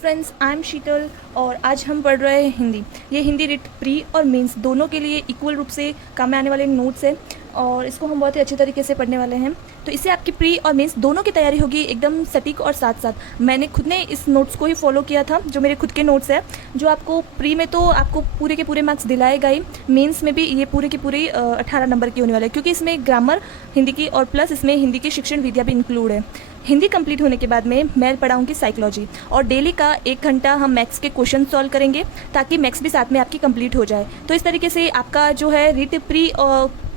Friends, I am शीतल और आज हम पढ़ रहे हैं हिंदी। ये हिंदी रिट प्री और मेंस दोनों के लिए इक्वल रूप से काम में आने वाले नोट्स हैं और इसको हम बहुत ही अच्छे तरीके से पढ़ने वाले हैं। तो इससे आपकी प्री और मेंस दोनों की तैयारी होगी एकदम सटीक और साथ साथ। मैंने खुद ने इस नोट्स को ही फॉलो किया था, जो मेरे खुद के नोट्स है, जो आपको प्री में तो आपको पूरे के पूरे मार्क्स दिलाएगा ही, मेंस में भी ये पूरे के पूरे 18 नंबर की होने वाले हैं, क्योंकि इसमें ग्रामर हिंदी की और प्लस इसमें हिंदी की शिक्षण विद्या भी इंक्लूड है। हिंदी कंप्लीट होने के बाद में मैं पढ़ाऊंगी साइकोलॉजी और डेली का 1 घंटा हम मैथ्स के क्वेश्चन सॉल्व करेंगे ताकि मैथ्स भी साथ में आपकी कंप्लीट हो जाए। तो इस तरीके से आपका जो है रिट प्री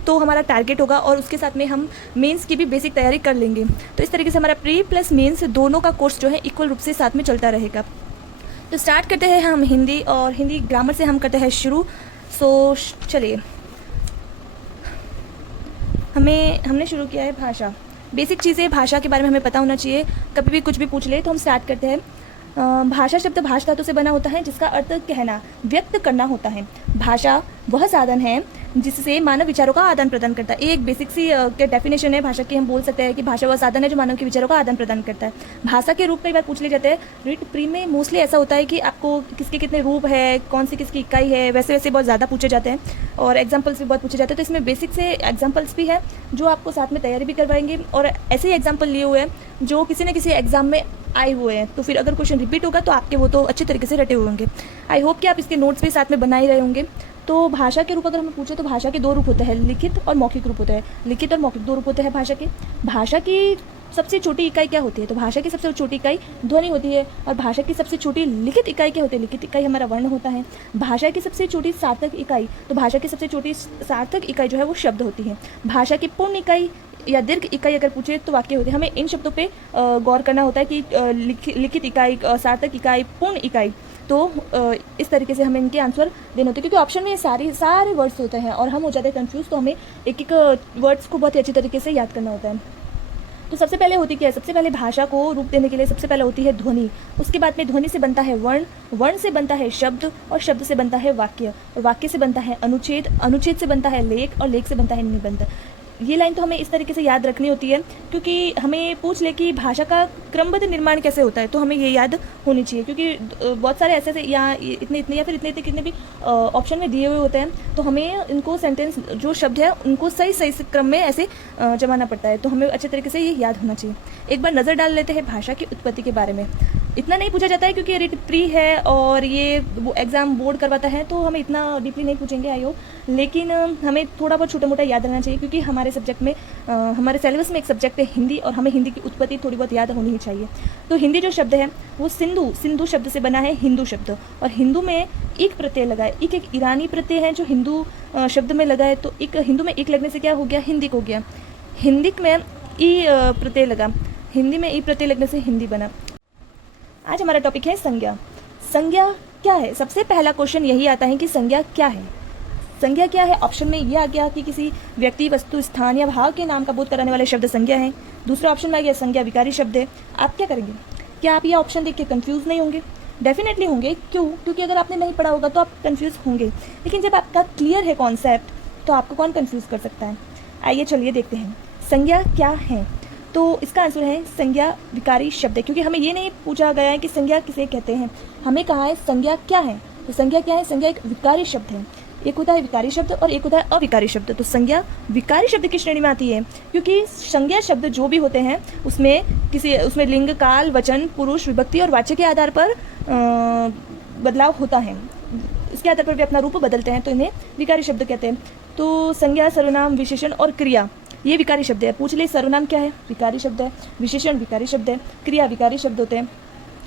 तो हमारा टारगेट होगा और उसके साथ में हम मेंस की भी बेसिक तैयारी कर लेंगे। तो इस तरीके से हमारा प्री प्लस मेंस दोनों का कोर्स जो है इक्वल रूप से साथ में चलता रहेगा। तो स्टार्ट करते हैं हम हिंदी, और हिंदी ग्रामर से हम करते हैं शुरू। सो चलिए, हमने शुरू किया है भाषा। बेसिक चीज़ें भाषा के बारे में हमें पता होना चाहिए, कभी भी कुछ भी पूछ ले तो हम स्टार्ट करते हैं। भाषा शब्द भाष धातु से बना होता है, जिसका अर्थ कहना, व्यक्त करना होता है। भाषा वह साधन है जिससे मानव विचारों का आदान प्रदान करता है। एक बेसिक सी डेफिनेशन है भाषा की। हम बोल सकते हैं कि भाषा वह साधन है जो मानव के विचारों का आदान प्रदान करता है। भाषा के रूप कई बार पूछ लिए जाते हैं। रिट प्री में मोस्टली ऐसा होता है कि आपको किसके कितने रूप है, कौन सी किसकी इकाई है, वैसे वैसे बहुत ज़्यादा पूछे जाते हैं और एग्जाम्पल्स भी बहुत पूछे जाते हैं। तो इसमें बेसिक से एग्जाम्पल्स भी है जो आपको साथ में तैयारी भी करवाएंगे, और ऐसे ही एग्जाम्पल लिए हुए हैं जो किसी न किसी एग्जाम में आए हुए हैं। तो फिर अगर क्वेश्चन रिपीट होगा तो आपके वो तो अच्छे तरीके से रटे हुए होंगे। आई होप कि आप इसके नोट्स भी साथ में बना ही रहे होंगे। तो भाषा के रूप अगर हमें पूछे तो भाषा के 2 रूप होते हैं, लिखित और मौखिक रूप होते हैं। लिखित और मौखिक 2 रूप होते हैं भाषा के। भाषा की सबसे छोटी इकाई क्या होती है? तो भाषा की सबसे छोटी इकाई ध्वनि होती है। और भाषा की सबसे छोटी लिखित इकाई क्या होती है? लिखित इकाई हमारा वर्ण होता है। भाषा की सबसे छोटी सार्थक इकाई, तो भाषा की सबसे छोटी सार्थक इकाई जो है वो शब्द होती है। भाषा की पूर्ण इकाई या दीर्घ इकाई अगर पूछे तो वाक्य होते हैं। हमें इन शब्दों पे गौर करना होता है कि लिखित इकाई, सार्थक इकाई, पूर्ण इकाई। तो इस तरीके से हमें इनके आंसर देने होते हैं, क्योंकि ऑप्शन में सारे वर्ड्स होते हैं और हम हो जाते हैं कंफ्यूज। तो हमें एक एक वर्ड्स को बहुत ही अच्छी तरीके से याद करना होता है। तो सबसे पहले होती क्या है? सबसे पहले भाषा को रूप देने के लिए सबसे पहले होती है ध्वनि। उसके बाद में ध्वनि से बनता है वर्ण, वर्ण से बनता है शब्द, और शब्द से बनता है वाक्य, और वाक्य से बनता है अनुच्छेद, अनुच्छेद से बनता है लेख, और लेख से बनता है निबंध। ये लाइन तो हमें इस तरीके से याद रखनी होती है, क्योंकि हमें पूछ ले कि भाषा का क्रमबद्ध निर्माण कैसे होता है, तो हमें ये याद होनी चाहिए। क्योंकि बहुत सारे ऐसे या इतने या फिर इतने कितने भी ऑप्शन में दिए हुए होते हैं, तो हमें इनको सेंटेंस जो शब्द है उनको सही सही क्रम में ऐसे जमाना पड़ता है। तो हमें अच्छे तरीके से ये याद होना चाहिए। एक बार नज़र डाल लेते हैं भाषा की उत्पत्ति के बारे में। इतना नहीं पूछा जाता है क्योंकि रिट प्री है और ये एग्ज़ाम बोर्ड करवाता है, तो हमें इतना डीपली नहीं पूछेंगे आई होप, लेकिन हमें थोड़ा बहुत छोटा मोटा याद रहना चाहिए, क्योंकि हमारे सब्जेक्ट में हमारे सिलेबस में एक सब्जेक्ट है हिंदी, और हमें हिंदी की उत्पत्ति थोड़ी बहुत याद होनी ही चाहिए। तो हिंदी जो शब्द है वो सिंधु शब्द से बना है, हिंदू शब्द। और हिंदू में एक प्रत्यय लगा है, एक ईरानी प्रत्यय है जो हिंदू शब्द में लगा है। तो एक हिंदू में एक लगने से क्या हो गया? हिंदी हो गया। हिंदिक में ई प्रत्यय लगा, हिंदी में ई प्रत्यय लगने से हिंदी बना। आज हमारा टॉपिक है संज्ञा। संज्ञा क्या है? सबसे पहला क्वेश्चन यही आता है कि संज्ञा क्या है। संज्ञा क्या है? ऑप्शन में ये आ गया कि किसी व्यक्ति, वस्तु, स्थान या भाव के नाम का बोध कराने वाले शब्द संज्ञा है। दूसरा ऑप्शन में आ गया संज्ञा विकारी शब्द है। आप क्या करेंगे? क्या आप ये ऑप्शन देख के कन्फ्यूज़ नहीं होंगे? डेफिनेटली होंगे। क्यों? क्योंकि अगर आपने नहीं पढ़ा होगा तो आप कन्फ्यूज़ होंगे, लेकिन जब आपका क्लियर है कॉन्सेप्ट तो आपको कौन कन्फ्यूज़ कर सकता है? आइए चलिए देखते हैं संज्ञा क्या है। तो इसका आंसर है संज्ञा विकारी शब्द है, क्योंकि हमें ये नहीं पूछा गया है कि संज्ञा किसे कहते हैं, हमें कहा है संज्ञा क्या है। तो संज्ञा क्या है? संज्ञा एक विकारी शब्द है। एक होता है विकारी शब्द और एक होता है अविकारी शब्द। तो संज्ञा विकारी शब्द की श्रेणी में आती है, क्योंकि संज्ञा शब्द जो भी होते हैं उसमें लिंग, काल, वचन, पुरुष, विभक्ति और वाच्य के आधार पर बदलाव होता है। इसके आधार पर भी अपना रूप बदलते हैं, तो इन्हें विकारी शब्द कहते हैं। तो संज्ञा, सर्वनाम, विशेषण और क्रिया ये विकारी शब्द है। पूछ ले सर्वनाम क्या है? विकारी शब्द है। विशेषण विकारी शब्द है। क्रिया विकारी शब्द होते हैं।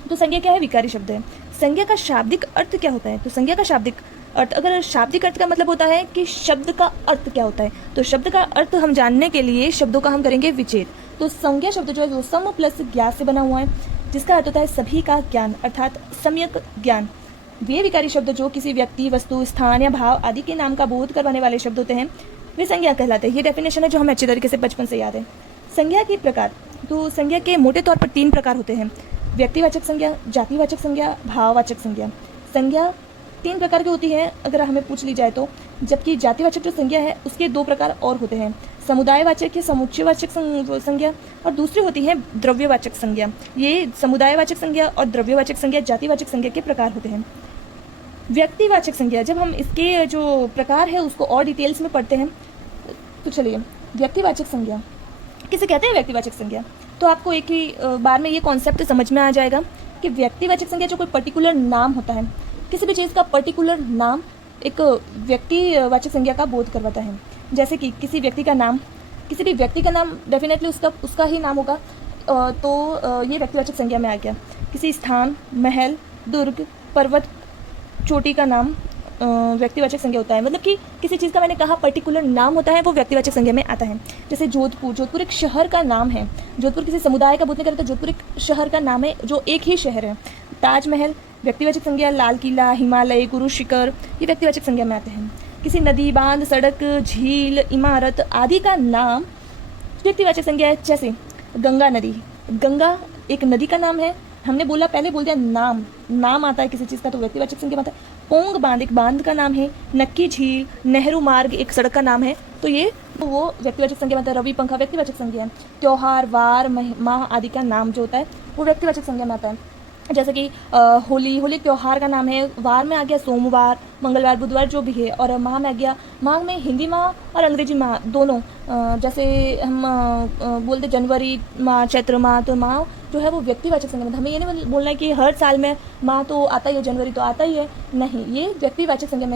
तो संज्ञा क्या है? विकारी शब्द है। संज्ञा का शाब्दिक अर्थ क्या होता है? तो संज्ञा का शाब्दिक अर्थ, अगर शाब्दिक अर्थ का मतलब होता है कि शब्द का अर्थ क्या होता है, तो शब्द का अर्थ हम जानने के लिए शब्दों का हम करेंगे विच्छेद। तो संज्ञा शब्द जो है वो सम प्लस ज्ञा से बना हुआ है, जिसका अर्थ होता है सभी का ज्ञान, अर्थात सम्यक ज्ञान। वे विकारी शब्द जो किसी व्यक्ति, वस्तु, स्थान या भाव आदि के नाम का बोध करवाने वाले शब्द होते हैं वे संज्ञा कहलाते हैं। ये डेफिनेशन है जो हमें अच्छे तरीके से बचपन से याद है। संज्ञा के प्रकार, तो संज्ञा के मोटे तौर पर 3 प्रकार होते हैं: व्यक्तिवाचक संज्ञा, जातिवाचक संज्ञा, भाववाचक संज्ञा। संज्ञा 3 प्रकार की होती है अगर हमें पूछ ली जाए तो। जबकि जातिवाचक जो संज्ञा है उसके दो प्रकार और होते हैं, समुदायवाचक या समुच्चयवाचक संज्ञा और दूसरी होती है द्रव्यवाचक संज्ञा। ये समुदायवाचक संज्ञा और द्रव्यवाचक संज्ञा जातिवाचक संज्ञा के प्रकार होते हैं। व्यक्तिवाचक संज्ञा, जब हम इसके जो प्रकार है उसको और डिटेल्स में पढ़ते हैं तो चलिए, व्यक्तिवाचक संज्ञा किसे कहते हैं? व्यक्तिवाचक संज्ञा। तो आपको एक ही बार में ये कॉन्सेप्ट समझ में आ जाएगा कि व्यक्तिवाचक संज्ञा जो कोई पर्टिकुलर नाम होता है, किसी भी चीज़ का पर्टिकुलर नाम एक व्यक्तिवाचक संज्ञा का बोध करवाता है। जैसे कि किसी व्यक्ति का नाम, किसी भी व्यक्ति का नाम डेफिनेटली उसका ही नाम होगा, तो ये व्यक्तिवाचक संज्ञा में आ गया। किसी स्थान, महल, दुर्ग, पर्वत, चोटी का नाम व्यक्तिवाचक संज्ञा होता है। मतलब कि किसी चीज़ का मैंने कहा पर्टिकुलर नाम होता है, वो व्यक्तिवाचक संज्ञा में आता है। जैसे जोधपुर एक शहर का नाम है। जोधपुर किसी समुदाय का बोध नहीं करता, तो जोधपुर एक शहर का नाम है जो एक ही शहर है। ताजमहल व्यक्तिवाचक संज्ञा, लाल किला, हिमालय, गुरु शिखर, ये व्यक्तिवाचक संज्ञा में आते हैं। किसी नदी, बांध, सड़क, झील, इमारत आदि का नाम व्यक्तिवाचक संज्ञा है। जैसे गंगा नदी, गंगा एक नदी का नाम है। हमने पहले बोल दिया नाम आता है किसी चीज़ का, तो व्यक्तिवाचक संज्ञा में आता है। पोंग बांध एक बांध का नाम है। नक्की झील, नेहरू मार्ग एक सड़क का नाम है, तो ये वो व्यक्तिवाचक संज्ञा में आता है। रवि पंखा व्यक्तिवाचक संज्ञा है। त्योहार, वार, माह आदि का नाम जो होता है वो व्यक्तिवाचक संज्ञा में आता है। जैसे कि होली त्योहार का नाम है। वार में आ गया सोमवार, मंगलवार, बुधवार जो भी है। और माह में आ गया, माह में हिंदी माह और अंग्रेजी माह दोनों। जैसे हम बोलते जनवरी माह, चैत्र माह, तो माह जो है वो व्यक्तिवाचक संज्ञा में। हमें ये नहीं बोलना है कि हर साल में माह तो आता ही है, जनवरी तो आता ही है, नहीं, ये व्यक्तिवाचक संज्ञा में